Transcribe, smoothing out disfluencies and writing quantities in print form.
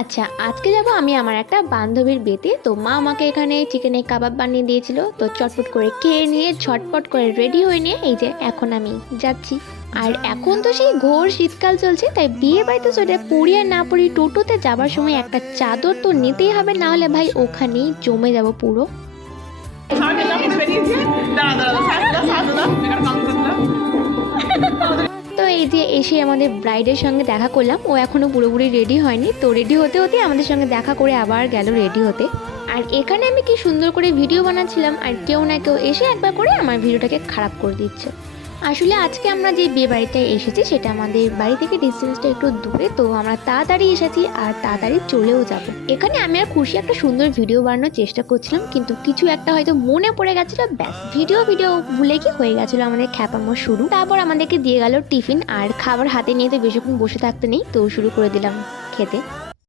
আচ্ছা, আজকে যাব আমি আমার একটা বান্ধবীর বিয়েতে। তো মা আমাকে এখানে চিকেনের কাবাব বানিয়ে দিয়েছিল। তো চটপট করে খেয়ে নিয়ে ঝটপট করে রেডি হয়ে নিয়ে এই যে এখন আমি যাচ্ছি। আর এখন তো সেই ঘোর শীতকাল চলছে, তাই বিয়ে বাড়িতে সোয়েটার পরি আর না পরি টোটোতে যাবার সময় একটা চাদর তো নিতেই হবে, না হলে ভাই ওখানেই জমে যাব পুরো। তো এই যে এসে আমাদের ব্রাইডের সঙ্গে দেখা করলাম, ও এখনো পুরোপুরি রেডি হয়নি। তো রেডি হতে হতে আমাদের সঙ্গে দেখা করে আবার গেল রেডি হতে। আর এখানে আমি কি সুন্দর করে ভিডিও বানাচ্ছিলাম, আর কেউ না কেউ এসে একবার করে আমার ভিডিওটাকে খারাপ করে দিচ্ছে। আসলে আজকে আমরা যে বিয়ে বাড়িটায় এসেছি সেটা আমাদের বাড়ি থেকে ডিস্টেন্সটা একটু দূরে, তো আমরা তাড়াতাড়ি এসেছি আর তাড়াতাড়ি চলেও যাব। এখানে আমি আর খুশি একটা সুন্দর ভিডিও বানানোর চেষ্টা করছিলাম, কিন্তু কিছু একটা হয়তো মনে পড়ে গেছিলো, ব্যাস ভিডিও ভুলে কি হয়ে গেছিলো আমাদের খ্যাপামো শুরু। তারপর আমাদেরকে দিয়ে গেল টিফিন, আর খাবার হাতে নিয়ে তো বেশিক্ষণ বসে থাকতে নেই, তো শুরু করে দিলাম খেতে।